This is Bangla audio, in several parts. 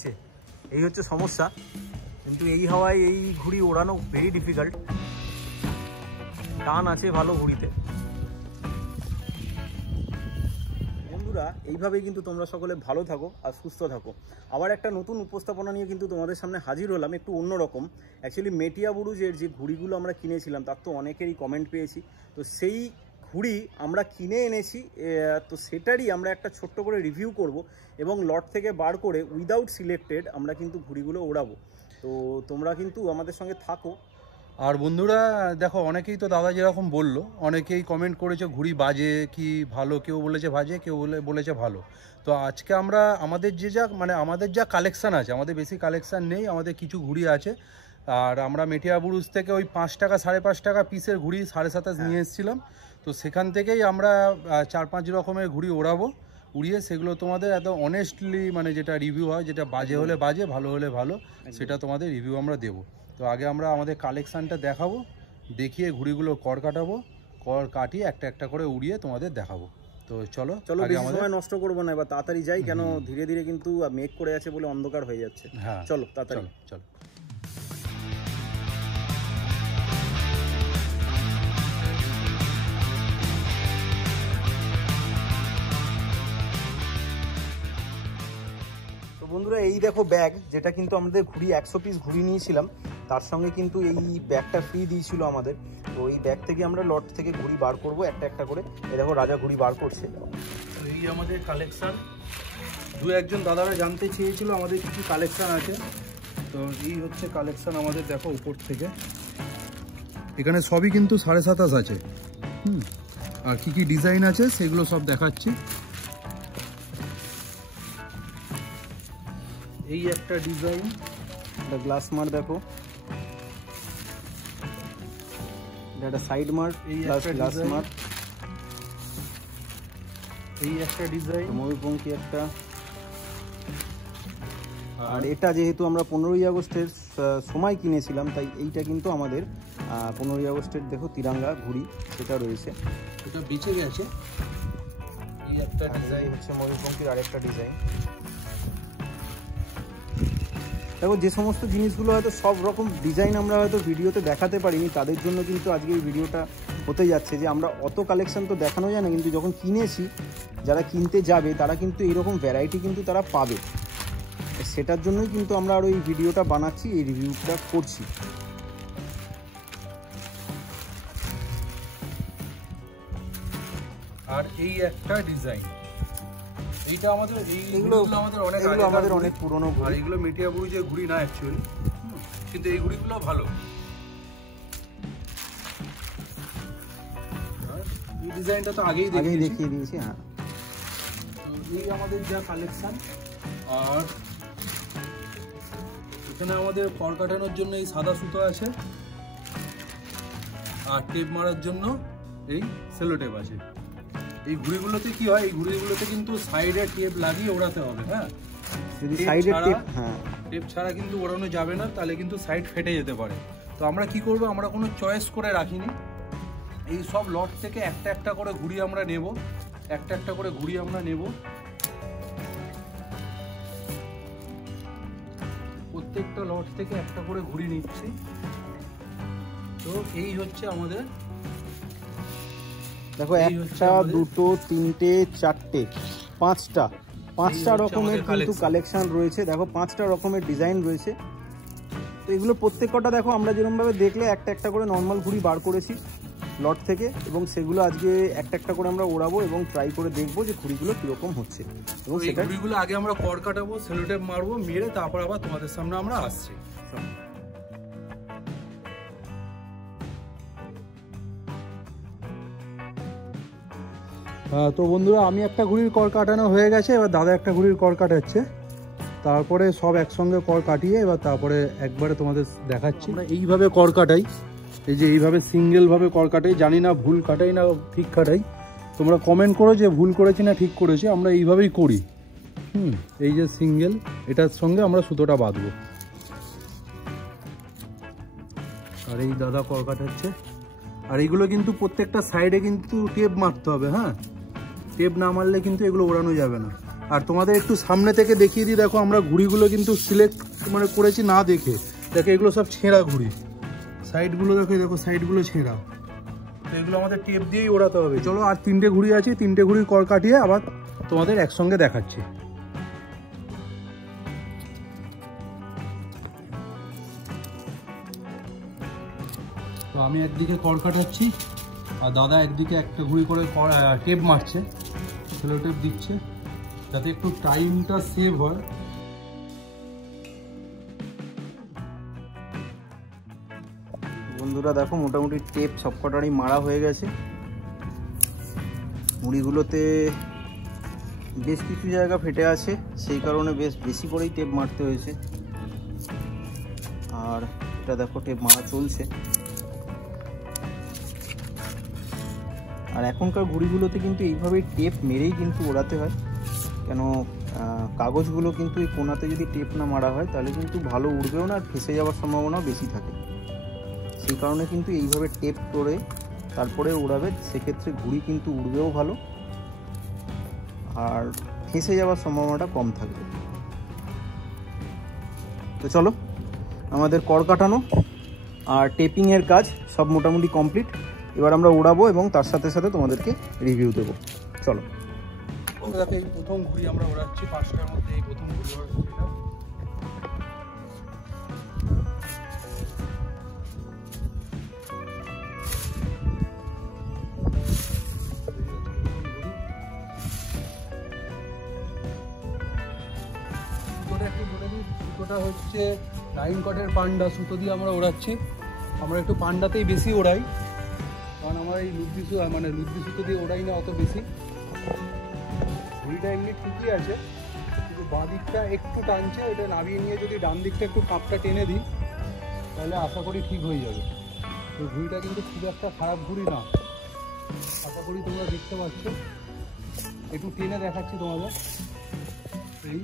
দিচ্ছে, এই হচ্ছে সমস্যা। কিন্তু এই হাওয়ায় এই ঘুড়ি ওড়ানো ভেরি ডিফিকাল্ট, টান আছে ভালো ঘুড়িতে। বন্ধুরা এইভাবেই কিন্তু তোমরা সকলে ভালো থাকো আর সুস্থ থাকো। আবার একটা নতুন উপস্থাপনা নিয়ে কিন্তু তোমাদের সামনে হাজির হলাম, একটু অন্যরকম। অ্যাকচুয়ালি মেটিয়া বুরুজের যে ঘুড়িগুলো আমরা কিনেছিলাম তার তো অনেকেরই কমেন্ট পেয়েছি, তো সেই ঘুড়ি আমরা কিনে এনেছি, তো সেটারই আমরা একটা ছোট্ট করে রিভিউ করব এবং লট থেকে বার করে উইদাউট সিলেক্টেড আমরা কিন্তু ঘুড়িগুলো ওড়াবো। তো তোমরা কিন্তু আমাদের সঙ্গে থাকো। আর বন্ধুরা দেখো, অনেকেই তো দাদা যেরকম বললো, অনেকেই কমেন্ট করেছে ঘুড়ি বাজে কি ভালো, কেউ বলেছে বাজে, কেউ বলেছে ভালো। তো আজকে আমরা আমাদের আমাদের যা কালেকশান আছে, আমাদের বেশি কালেকশান নেই, আমাদের কিছু ঘুড়ি আছে। আর আমরা মেটিয়া বুরুজ থেকে ওই 5 টাকা 5.5 টাকা পিসের ঘুড়ি 27.5 নিয়ে এসেছিলাম। তো সেখান থেকেই আমরা 4-5 রকমের ঘুড়ি ওড়াবো, উড়িয়ে সেগুলো তোমাদের এত অনেস্টলি যেটা রিভিউ হয়, যেটা বাজে হলে বাজে, ভালো হলে ভালো, সেটা তোমাদের রিভিউ আমরা দেবো। তো আগে আমরা আমাদের কালেকশানটা দেখাবো, দেখিয়ে ঘুড়িগুলো কর কাটাবো, কর কাটিয়ে একটা একটা করে উড়িয়ে তোমাদের দেখাবো। তো চলো বেশি সময় নষ্ট করবো না, এবার তাড়াতাড়ি যাই, কেন ধীরে ধীরে কিন্তু মেঘ করে আছে বলে অন্ধকার হয়ে যাচ্ছে। হ্যাঁ চলো তাড়াতাড়ি চলো। বন্ধুরা এই দেখো ব্যাগ, যেটা কিন্তু আমাদের ঘুড়ি 100 পিস ঘুড়ি নিয়েছিলাম, তার সঙ্গে কিন্তু এই ব্যাগটা ফ্রি দিয়েছিল আমাদের। তো এই ব্যাগ থেকে আমরা লট থেকে ঘুড়ি বার করব একটা একটা করে। এই দেখো রাজা ঘুড়ি বার করছে। তো এই আমাদের কালেকশান, 2-1 দাদারা জানতে চেয়েছিল আমাদের কিছু কালেকশান আছে। তো এই হচ্ছে কালেকশান আমাদের, দেখো উপর থেকে এখানে সবই কিন্তু 27.5 আছে। আর কি কি ডিজাইন আছে সেগুলো সব দেখাচ্ছি। এই একটা ডিজাইন, এটা গ্লাস মার, দেখো এটা সাইড মার, এই একটা গ্লাস মার। এই একটা ডিজাইন ময়ূরপঙ্খী একটা। আর এটা যেহেতু আমরা 15ই আগস্টের সময় কিনেছিলাম, তাই এইটা কিন্তু আমাদের 15ই আগস্টের দেখো তিরঙ্গা ঘুড়ি সেটা রয়েছে, এটা বেঁচে গেছে। এই একটা ডিজাইন হচ্ছে ময়ূরপঙ্খীর আরেকটা ডিজাইন। দেখো যে সমস্ত জিনিসগুলো হয়তো সব রকম ডিজাইন আমরা হয়তো ভিডিওতে দেখাতে পারিনি, তাদের জন্য কিন্তু আজকে এই ভিডিওটা হতে যাচ্ছে, যে আমরা অত কালেকশন তো দেখানো যায় না, কিন্তু যখন কিনেছি যারা কিনতে যাবে তারা কিন্তু এইরকম ভ্যারাইটি কিন্তু তারা পাবে, সেটার জন্যই কিন্তু আমরা আরও এই ভিডিওটা বানাচ্ছি, এই রিভিউটা করছি। আর এই একটা ডিজাইন, এইটা আমাদের এইগুলো আমাদের অনেক পুরনো ঘুড়ি, আর এগুলো মেটিয়া বুরুজের ঘুড়ি না অ্যাকচুয়ালি, কিন্তু এই ঘুড়িগুলো ভালো। এই ডিজাইনটা তো আগেই দেখিয়ে দিয়েছি। হ্যাঁ, এই আমাদের যা কালেকশন। আর এখানে আমাদের কর কাটানোর জন্য এই সাদা সুতো আছে, আর টেপ মারার জন্য এই সেলো টেপ আছে। এই ঘুড়িগুলোতে কি হয়, এই ঘুড়িগুলোতে কিন্তু সাইডে টেপ লাগিয়ে ওড়াতে হবে। হ্যাঁ, টেপ ছাড়া কিন্তু ওড়ানো যাবে না, তাহলে কিন্তু সাইড ফেটে যেতে পারে। তো আমরা কি করব, আমরা কোনো চয়েস করে রাখিনি, এই সব লট থেকে একটা একটা করে ঘুড়ি আমরা নেব, একটা একটা করে ঘুড়ি আমরা নেব। প্রত্যেকটা লট থেকে একটা করে ঘুড়ি নিচ্ছি। তো এই হচ্ছে আমাদের, দেখো 1 2 3 4 5টা রকমের কিন্তু কালেকশন রয়েছে। দেখো 5টা রকমের ডিজাইন রয়েছে। তো এগুলো প্রত্যেকটা দেখো আমরা যেরকমভাবে দেখলে একটা একটা করে নর্মাল ঘুড়ি বার করেছি লট থেকে, এবং সেগুলো আজকে একটা একটা করে আমরা ওড়াবো এবং ট্রাই করে দেখবো যে ঘুড়িগুলো কীরকম হচ্ছে। এবং এই ঘুড়িগুলো আগে আমরা কর কাটাবো, সেলো টেপ মারবো, মেরে তারপর আবার তোমাদের সামনে আমরা আসছি। তো বন্ধুরা, আমি একটা ঘুড়ির কর কাটানো হয়ে গেছে, এবার দাদা একটা ঘুড়ির কর কাটাচ্ছে, তারপরে সব একসঙ্গে কর কাটিয়ে এবার তারপরে একবারে তোমাদের দেখাচ্ছি। আমরা এইভাবে কর কাটাই, এই যে এইভাবে সিঙ্গেলভাবে কর কাটাই, জানি না ভুল কাটাই না ঠিক কাটাই, তোমরা কমেন্ট করো যে ভুল করেছি না ঠিক করেছি, আমরা এইভাবেই করি। এই যে সিঙ্গেল, এটার সঙ্গে আমরা সুতোটা বাঁধবো। আর এই দাদা কর কাটাচ্ছে। আর এইগুলো কিন্তু প্রত্যেকটা সাইডে কিন্তু টেপ মারতে হবে। হ্যাঁ, টেপ না মারলে কিন্তু এগুলো ওড়ানো যাবে না। আর তোমাদের একটু সামনে থেকে দেখিয়ে দিই, দেখো আমরা ঘুড়িগুলো কিন্তু সিলেক্ট মানে করেছি না দেখে। দেখো এগুলো সব ছেঁড়া ঘুড়ি, সাইডগুলো দেখো, দেখো সাইডগুলো ছেঁড়া, তো এগুলো আমাদের টেপ দিয়েই ওড়াতে হবে। চলো আর 3টে ঘুড়ি আছে, 3টে ঘুড়ির কর কাটিয়ে আবার তোমাদের একসঙ্গে দেখাচ্ছি। তো আমি একদিকে কর কাটাচ্ছি আর দাদা একদিকে একটা ঘুড়ি করে টেপ মারছে, সেলো টেপ দিচ্ছে যাতে একটু টাইমটা সেভ হয়। বন্ধুরা দেখো মোটামুটি টেপ সবকটারই মারা হয়ে গেছে। মুড়িগুলোতে বেশ কিছু জায়গা ফেটে আছে, সেই কারণে বেশ বেশি করেই টেপ মারতে হয়েছে। আর এটা দেখো টেপ মারা চলছে। আর এখনকার ঘুড়িগুলোতে কিন্তু এইভাবেই টেপ মেরেই কিন্তু ওড়াতে হয়, কেন কাগজগুলো কিন্তু এই কোনাতে যদি টেপ না মারা হয় তাহলে কিন্তু ভালো উড়বেও না, আর ফেসে যাওয়ার সম্ভাবনাও বেশি থাকে। সেই কারণে কিন্তু এইভাবে টেপ করে তারপরে উড়াবে, সেক্ষেত্রে ঘুড়ি কিন্তু উড়বেও ভালো আর ফেসে যাওয়ার সম্ভাবনাটা কম থাকবে। তো চলো, আমাদের কর কাটানো আর টেপিংয়ের কাজ সব মোটামুটি কমপ্লিট। এবার আমরা উড়াবো এবং তার সাথে সাথে তোমাদেরকে রিভিউ দেবো। চলো। দেখো এই প্রথম ঘুড়ি আমরা ওড়াচ্ছি, 5টার মধ্যে এই প্রথম ঘুড়ি ওড়াচ্ছি। সুতোটা হচ্ছে 9 কটের পান্ডা সুতো দিয়ে আমরা ওড়াচ্ছি। আমরা একটু পান্ডাতেই বেশি ওড়াই, কারণ আমরা এই লুদ্দি সুতো দিয়ে ওড়াই না অত বেশি। ঘুড়িটা এমনি ঠিকই আছে, কিন্তু বাঁ দিকটা একটু টানছে, এটা নামিয়ে নিয়ে যদি ডান দিকটা একটু কাপটা টেনে দিই তাহলে আশা করি ঠিক হয়ে যাবে। তো ঘুড়িটা কিন্তু খুব একটা খারাপ ঘুড়ি না, আশা করি তোমরা দেখতে পাচ্ছ। একটু টেনে দেখাচ্ছি তোমাদের। এই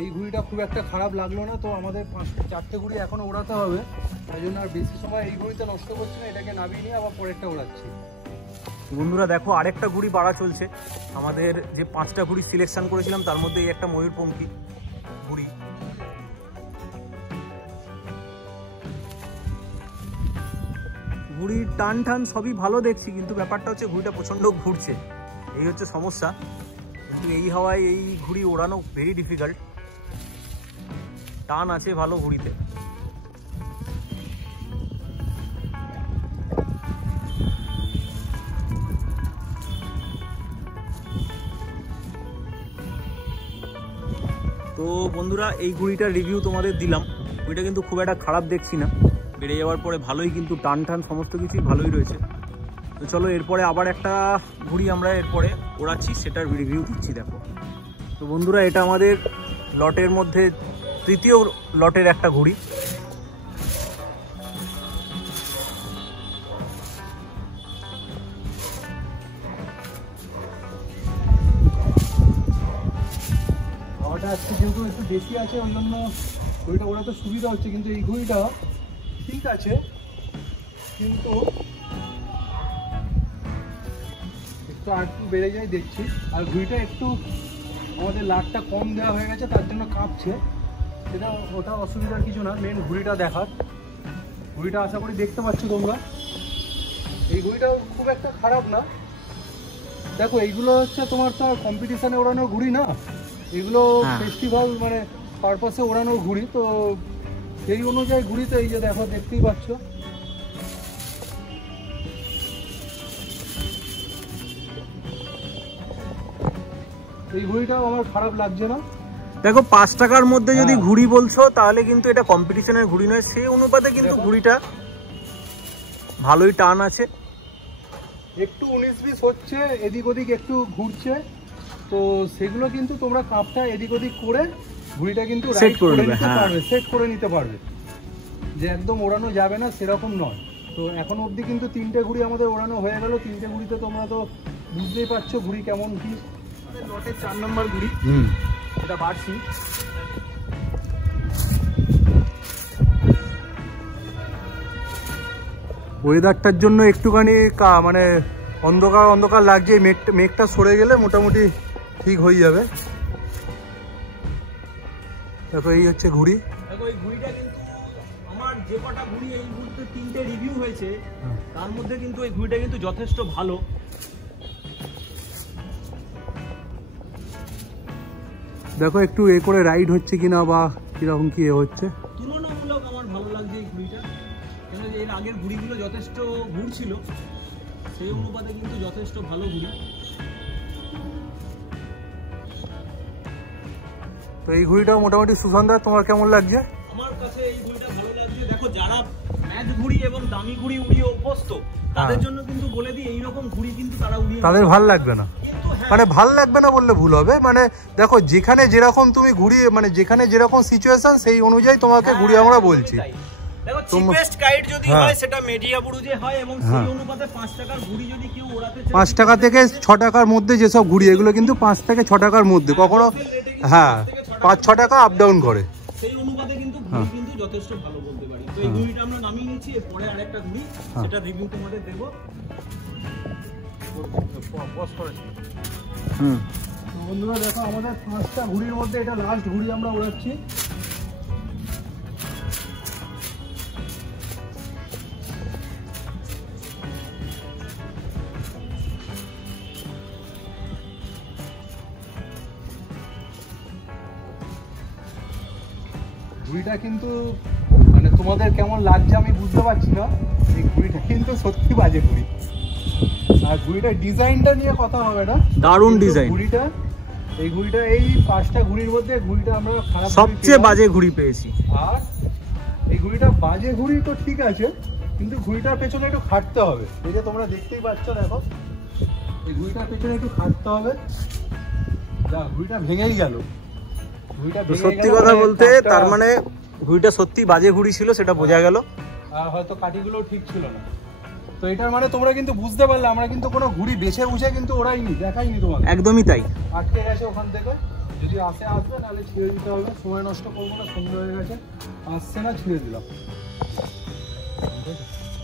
এই ঘুড়িটা খুব একটা খারাপ লাগলো না। তো আমাদের 4টে ঘুড়ি এখনো ওড়াতে হবে, তাই জন্য আর বেশি সময় এই ঘুড়িতে নষ্ট করছি না, এটাকে নামিয়ে নিয়ে আবার পরেরটা ওড়াচ্ছি। বন্ধুরা দেখো আরেকটা ঘুড়ি বাড়া চলছে। আমাদের যে 5টা ঘুড়ি সিলেকশন করেছিলাম তার মধ্যে এই একটা ময়ূরপঙ্খী ঘুড়ি। ঘুড়ির টান টান সবই ভালো দেখছি, কিন্তু ব্যাপারটা হচ্ছে ঘুড়িটা প্রচণ্ড ঘুরছে, এই হচ্ছে সমস্যা। কিন্তু এই হাওয়ায় এই ঘুড়ি ওড়ানো ভেরি ডিফিকাল্ট। টান আছে ভালো ঘুড়িতে। তো বন্ধুরা এই ঘুড়িটার রিভিউ তোমাদের দিলাম। ঘুড়িটা কিন্তু খুব একটা খারাপ দেখছি না, বেড়ে যাওয়ার পরে ভালোই, কিন্তু টান টান সমস্ত কিছুই ভালোই রয়েছে। তো চলো এরপরে আবার একটা ঘুড়ি আমরা এরপরে ওড়াচ্ছি, সেটার রিভিউ দিচ্ছি। দেখো তো বন্ধুরা এটা আমাদের লটের মধ্যে 3য় লটের একটা ঘুড়ি। হাওয়াটা আজকে যেহেতু একটু বেশি আছে ওই জন্য ঘুড়িটা ওড়াতে সুবিধা হচ্ছে, কিন্তু এই ঘুড়িটা ঠিক আছে, কিন্তু একটু আরেকটু বেড়ে যায় দেখছি। আর ঘুড়িটা একটু আমাদের লাটটা কম দেওয়া হয়ে গেছে, তার জন্য কাঁপছে। সেটা ওটা অসুবিধার কিছু না, মেন ঘুড়িটা দেখার। ঘুড়িটা আশা করি দেখতে পাচ্ছ তোমরা। এই ঘুড়িটাও খুব একটা খারাপ না। দেখো এইগুলো হচ্ছে তোমার তো কম্পিটিশানে ওড়ানোর ঘুড়ি না, এগুলো ফেস্টিভ্যাল মানে পারপাসে ওড়ানোর ঘুড়ি। তো সেই অনুযায়ী ঘুড়িতে এই যে দেখো দেখতেই পাচ্ছ। এই ঘুড়িটাও আমার খারাপ লাগছে না। দেখো 5 টাকার মধ্যে যদি ঘুড়ি বলছো তাহলে কিন্তু এটা কম্পিটিশনের ঘুড়ি নয়, সেই অনুপাতে কিন্তু ঘুড়িটা ভালোই টান আছে। একটু 19-20 হচ্ছে, এদিক ওদিক একটু ঘুরছে, তো সেগুলো কিন্তু তোমরা কাপটা এদিক ওদিক করে ঘুড়িটা কিন্তু সেট করে নিতে পারবে, সেট করে নিতে পারবে। যে একদম ওড়ানো যাবে না সেরকম নয়। তো এখন অবধি কিন্তু 3টে ঘুড়ি আমাদের ওড়ানো হয়ে গেল। 3টে ঘুড়িতে তোমরা তো বুঝতেই পারছো ঘুড়ি কেমন কি। লটের 4 নম্বর ঘুড়ি, এটা বাড়ছি। ওয়েদারটার জন্য একটুখানি মানে অন্ধকার অন্ধকার লাগছে, মেঘটা সরে গেলে মোটামুটি ঠিক হয়ে যাবে। তারপর এই হচ্ছে ঘুড়ি। দেখো এই ঘুড়িটা কিন্তু আমার যে কটা ঘুড়ি এই মুহূর্তে 3টে রিভিউ হয়েছে, তার মধ্যে কিন্তু এই ঘুড়িটা কিন্তু যথেষ্ট ভালো। দেখো একটু এ করে রাইড হচ্ছে কিনা বা কিরকম কি হচ্ছে। তুলনামূলক আমার ভালো লাগছে এই ঘুড়িটা, কেন এর আগের ঘুড়িগুলো যথেষ্ট ঘুরছিল, সেই অনুপাতে কিন্তু যথেষ্ট ভালো ঘুড়ি। তো এই ঘুড়িটাও মোটামুটি সুসন্দর, তোমার কেমন লাগছে? আমার কাছে এই ঘুড়িটা ভালো লাগছে। দেখো যারা ম্যাচ ঘুড়ি এবং দামি ঘুড়ি উড়িয়ে অভ্যস্ত, তাদের জন্য কিন্তু বলে দিই এইরকম ঘুড়ি কিন্তু তারা উড়িয়ে তাদের ভাল লাগবে না, মানে ভাল লাগবে না বললে ভুল হবে। মানে দেখো যেখানে যেরকম তুমি ঘুড়ি, মানে যেখানে যেরকম সিচুয়েশন সেই অনুযায়ী তোমাকে ঘুড়ি আমরা বলছি। দেখো চিপেস্ট গাইড যদি হয় সেটা মিডিয়া বুড়ুজে হয়, এবং সেই অনুপাতে 5 টাকার ঘুড়ি যদি কেউ ওড়াতে চায় 5 টাকা থেকে 6 টাকার মধ্যে যেসব ঘুড়ি, এগুলো কিন্তু 5 থেকে 6 টাকার মধ্যে, কখনো 5-6 টাকা আপ ডাউন করে, সেই অনুপাতে কিন্তু ঘুড়ি কিন্তু যথেষ্ট ভালো বলতে পারি। তো এই ঘুড়িটা আমরা নামিয়ে নিচ্ছি, এরপরে আরেকটা ঘুড়ি সেটা রিভিউ তোমাদের দেব। বন্ধুরা দেখো আমাদের 5টা ঘুড়ির মধ্যে এটা লাস্ট ঘুড়ি আমরা ওড়াচ্ছি। ঘুড়িটা কিন্তু মানে তোমাদের কেমন লাগছে আমি বুঝতে পারছি না। এই ঘুড়িটা কিন্তু সত্যি বাজে ঘুড়ি, আর ঘুড়িটার ডিজাইনটা নিয়ে কথা হবে না, দারুণ ডিজাইন ঘুড়িটা। এই ঘুড়িটা এই 5টা ঘুড়ির মধ্যে ঘুড়িটা আমরা খারাপ সবচেয়ে বাজে ঘুড়ি পেয়েছি। আর এই ঘুড়িটা বাজে ঘুড়ি তো ঠিক আছে, কিন্তু ঘুড়িটার পেছনে একটু খাটতে হবে। এই যে তোমরা দেখতেই পাচ্ছ, দেখো এই ঘুড়িটার পেছনে একটু খাটতে হবে। যা ঘুড়িটা ভেঙেই গেল, সত্যি কথা বলতে তার মানে ঘুড়িটা সত্যি বাজে ঘুড়ি ছিল, সেটা বোঝা গেল। আর হয়তো কাঠিগুলো ঠিক ছিল না। তো এটার মানে তোমরা কিন্তু বুঝতে পারলে আমরা কিন্তু কোনো ঘুড়ি বেছে বুঝে কিন্তু ওড়াইনি, দেখাইনি তোমাকে। একদমই তাই, আটকে গেছে ওখান থেকে। যদি আসে আসবে, নাহলে ছিঁড়ে দিতে হবে। সময় নষ্ট করবো না, সন্ধ্যা হয়ে গেছে, আসছে না, ছিঁড়ে দিলাম।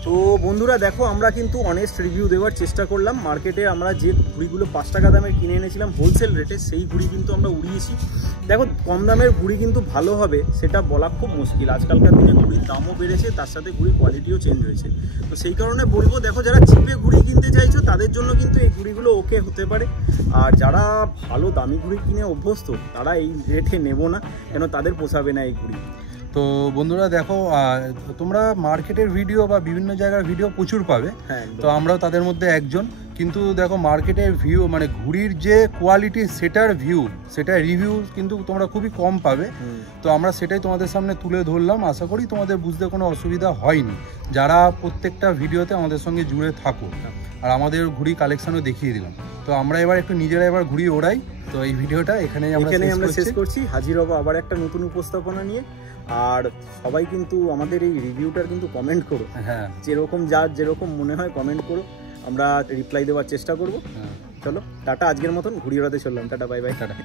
তো বন্ধুরা দেখো আমরা কিন্তু অনেস্ট রিভিউ দেওয়ার চেষ্টা করলাম। মার্কেটে আমরা যে ঘুড়িগুলো 5 টাকা দামে কিনে এনেছিলাম হোলসেল রেটে, সেই ঘুড়ি কিন্তু আমরা উড়িয়েছি। দেখো কম দামের ঘুড়ি কিন্তু ভালো হবে সেটা বলা খুব মুশকিল। আজকালকার দিনে ঘুড়ির দামও বেড়েছে, তার সাথে ঘুড়ির কোয়ালিটিও চেঞ্জ হয়েছে। তো সেই কারণে বলবো, দেখো যারা চিপে ঘুড়ি কিনতে চাইছো তাদের জন্য কিন্তু এই ঘুড়িগুলো ওকে হতে পারে। আর যারা ভালো দামি ঘুড়ি কিনে অভ্যস্ত, তারা এই রেটে নেবো না, কেন তাদের পোষাবে না এই ঘুড়ি। তো বন্ধুরা দেখো তোমরা মার্কেটের ভিডিও বা বিভিন্ন জায়গার ভিডিও প্রচুর পাবে, তো আমরাও তাদের মধ্যে একজন। কিন্তু দেখো মার্কেটের ভিউ মানে ঘুড়ির যে কোয়ালিটি, সেটার ভিউ, সেটার রিভিউ কিন্তু তোমরা খুবই কম পাবে। তো আমরা সেটাই তোমাদের সামনে তুলে ধরলাম। আশা করি তোমাদের বুঝতে কোনো অসুবিধা হয়নি, যারা প্রত্যেকটা ভিডিওতে আমাদের সঙ্গে জুড়ে থাকো। আর আমাদের ঘুড়ি কালেকশনও দেখিয়ে দিলাম। তো আমরা এবার একটু নিজেরা এবার ঘুড়ি ওড়াই। তো এই ভিডিওটা এখানেই আমরা শেষ করছি। হাজির হবো আবার একটা নতুন উপস্থাপনা নিয়ে। আর সবাই কিন্তু আমাদের এই রিভিউটার কিন্তু কমেন্ট করো, যেরকম যার যেরকম মনে হয় কমেন্ট করো, আমরা রিপ্লাই দেওয়ার চেষ্টা করবো। চলো টাটা, আজকের মতন ঘুড়ি ওড়াতে চললাম। Tata, bye bye. টাটা।